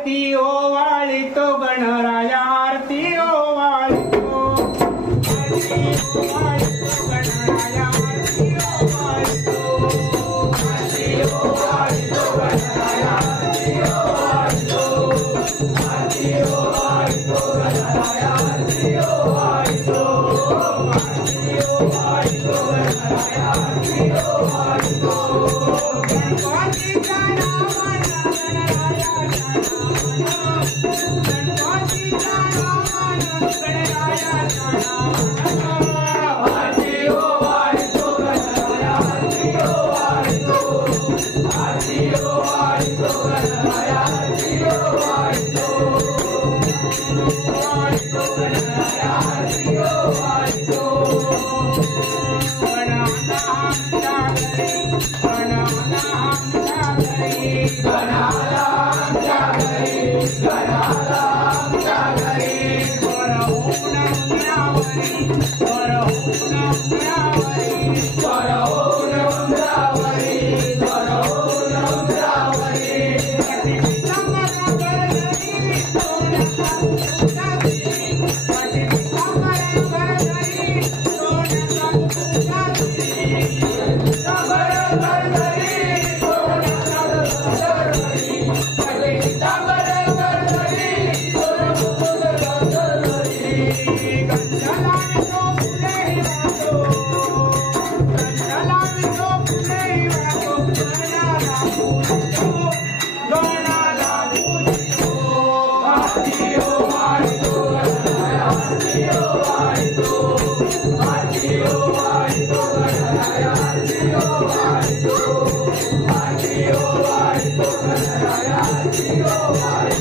आरती ओवाळितो गणराया आरती ओवाळितो आरती ओवाळितो गणराया आरती ओवाळितो आरती ओवाळितो गणराया आरती ओवाळितो आरती ओवाळितो गणराया आरती ओवाळितो आरती ओवाळितो गणराया आरती ओवाळितो गणपतीच्या नावानं गणरायाच्या नावानं गणपतीच्या नावानं आरती ओवाळितो गणराया आरती ओवाळितो आरती ओवाळितो गणराया आरती ओवाळितो ओवाळितो गणराया आरती ओवाळितो गणाला आमच्या घरी गणाला आमच्या घरी गणाला आमच्या घरी गणाला आमच्या घरी वर होऊन उंबरावरी वर होऊन उंबरावरी वर होऊन उंबरावरी वर होऊन उंबरावरी कधी पितांबरा करधरी सोन्याचा मुकुटा दिली कधी पितांबरा करधरी सोन्याचा मुकुटा दिली पितांबरा करधरी सोन्याचा मुकुटा दिली कधी पितांबरा करधरी सोन्याचा मुकुटा दिली गंधला तो फुले वाजो गंधला तो फुले वाजो गणाला पूजितो गणाला पूजितो आरती ओवाळितो गणराया आरती ओवाळितो आरती ओवाळितो गणराया आरती ओवाळितो आरती ओवाळितो गणराया आरती ओवाळितो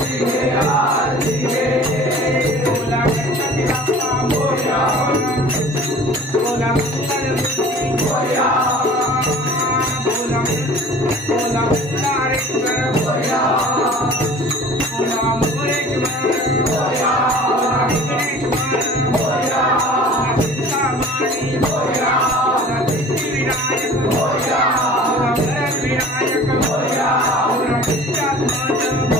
Bye. विनायक